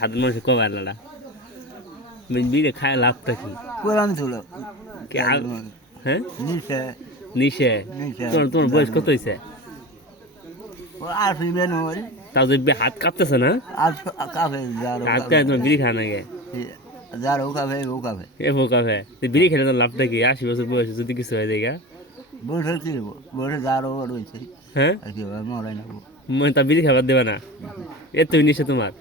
হাতের মানুষের কবে আলাদা বিড়ি খায় লাভটা কি কোরআন ছিল হ্যাঁ নিশে নিশে তোমার বয়স কত হয়েছে ও আর ফিরবেন ওই তাও যে হাত কাঁপতেছে না আর কাফে যার হাত কাঁপে তোমার বিড়ি খায় না গে যার ও কাফে ও কাফে এ ভো কাফে বিড়ি খেলে তো লাভটা কি 80 বছর বয়সে যদি কিছু হয়ে যায় বসে কি বসে যার ও রয়েছে হ্যাঁ আর কি মরাই না মনে তা বিড়ি খাবার দেবে না এতই নিশে তোমার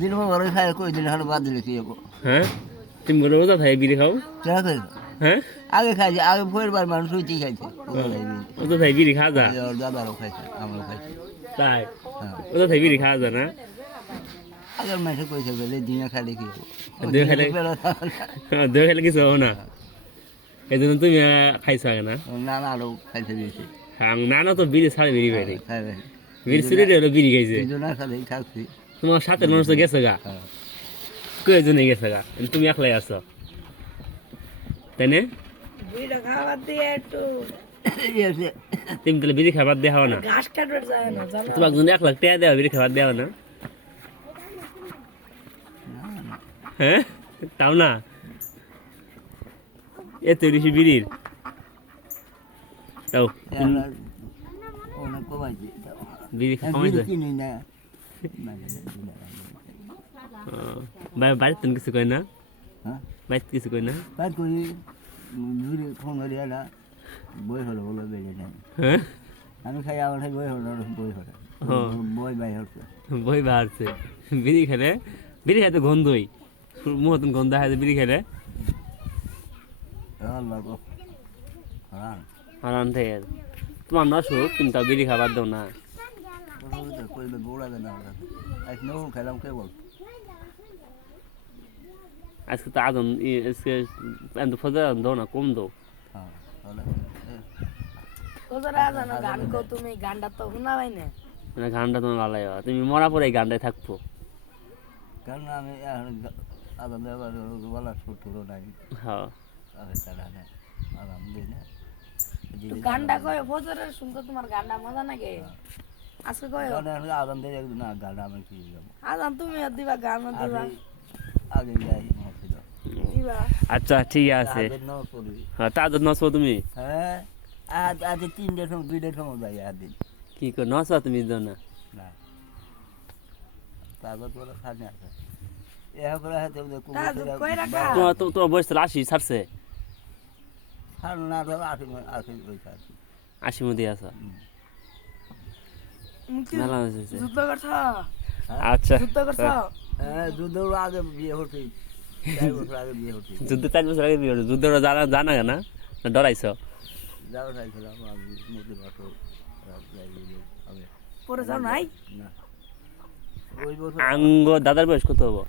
দিন ঘরে খায় কই দিন হার বাদ দিলে কি হবো হ্যাঁ তুমি বলে বোঝা ভাই বিড়ি খাও চা খাই হ্যাঁ আগে খাইছে আগে পরিবার মানুষ হইতেই খাইছে ও তো ভাই বিড়ি খাওয়া যা ওর দাদারও খাইছে আমারও খাইছে তাই হ্যাঁ ও তো ভাই বিড়ি খাওয়া যা না আগের মাসে কইছে বলে দিনে খাইলে কি হবো দিনে খেলে কিছু হবো না এই জন্য তুমি খাইছো আগে না না না আরও খাইছে দিয়েছে হ্যাঁ না না তো বিড়ি ছাড়ে বিড়ি বাইরে খাইবে বিড়ি চুরি হলো বিড়ি খাইছে দুজনের সাথেই থাকছি তোমার সাথে মানুষ তো গেছে গা হ্যাঁ কয়েকজনে গেছে গা তুমি একলাই আছো তাই না বিড়ি খাবার দিয়ে একটু তুমি তাহলে বিড়ি খাবার দেওয়া না ঘাস কাটবার যায় না জানো তোমাকে যদি 1 লাখ টাকা দেওয়া বিড়ি খাবার দেওয়া না হ্যাঁ তাও না এত বেশি বিড়ির তাও অনেক কমাইছে বিড়ি খাওয়াইছে কিনি না বাড়িতে কিছু কয় না হ্যাঁ বাড়িতে কিছু কয় না কাজ করি ঘুরে ফোন করি না বই হলো বলে বেরিয়ে নেই হ্যাঁ আমি খাই আমার খাই বই হলো বই হলো বই বাই হচ্ছে বই বাড়ছে বিড়ি খেলে বিড়ি খেতে গন্ধই মতন গন্ধ হয় বিড়ি খেলে আল্লাহ গো হ্যাঁ আরাম থেকে তোমার না সুখ তুমি তাও বিড়ি খাবার দাও না কইবে গোড়া দেন না আজ নো খেলাম কে বল আজকে তো আজন আজকে ফজর দাও না কম দাও হ্যাঁ তাহলে তোরা জানো গান কো তুমি গানটা তো শোনাবাই না মানে গানটা তোমার ভালো হয় তুমি মরা পরে এই গানটায় থাকবো কারণ আমি আদান দেওয়ার বলা ছোট নাই হ্যাঁ আগে তারা না আরাম দিই না গানটা কয় ফজরের শুনতে তোমার গানটা মজা লাগে আজকে কয় আদান দিয়ে একদিন গান আমি কি যাবো আজান তুমি দিবা গান দিবা আগে যাই মসজিদ দিবা আচ্ছা ঠিক আছে নাও করি হ্যাঁ তাদের নছো তুমি হ্যাঁ আজ আজ 3টার সময় 2টার সময় যাই আদিন কি কর নছো তুমি দাও না না তারপর তোরা খানে আছে এরপরে হাতে কই রাখা তোমার বয়স তো 80 ছাড়ছে খান না ধর আসি আসি পয়সা আছে 80 মধ্যে আছে মেলা হয়েছে যুদ্ধ করছ আচ্ছা যুদ্ধ করছ হ্যাঁ যুদ্ধ আগে বিয়ে হচ্ছে 4 বছর আগে বিয়ে হচ্ছে যুদ্ধ 4 বছর আগে বিয়ে হলো যুদ্ধ জানা না ডরাইছ যাও চাইছিলাম আমি মুদি ভাটো আমি পরে যাও নাই না ওই বছর আঙ্গ দাদার বয়স কত হবো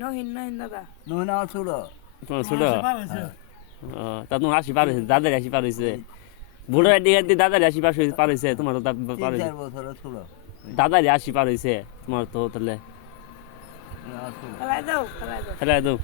নহিন দাদা নহিনা ছোট তোমার ছোট তা তোমার 80 পার হয়েছে দাদার 80 পার হয়েছে বুড়োর দিকে দাদার 80 পার হয়েছে তোমার তো পার হয়েছে 4 বছর ছোট দাদার 80 পার হয়েছে তোমার তো তাহলে খেলাই দাও খেলা দাও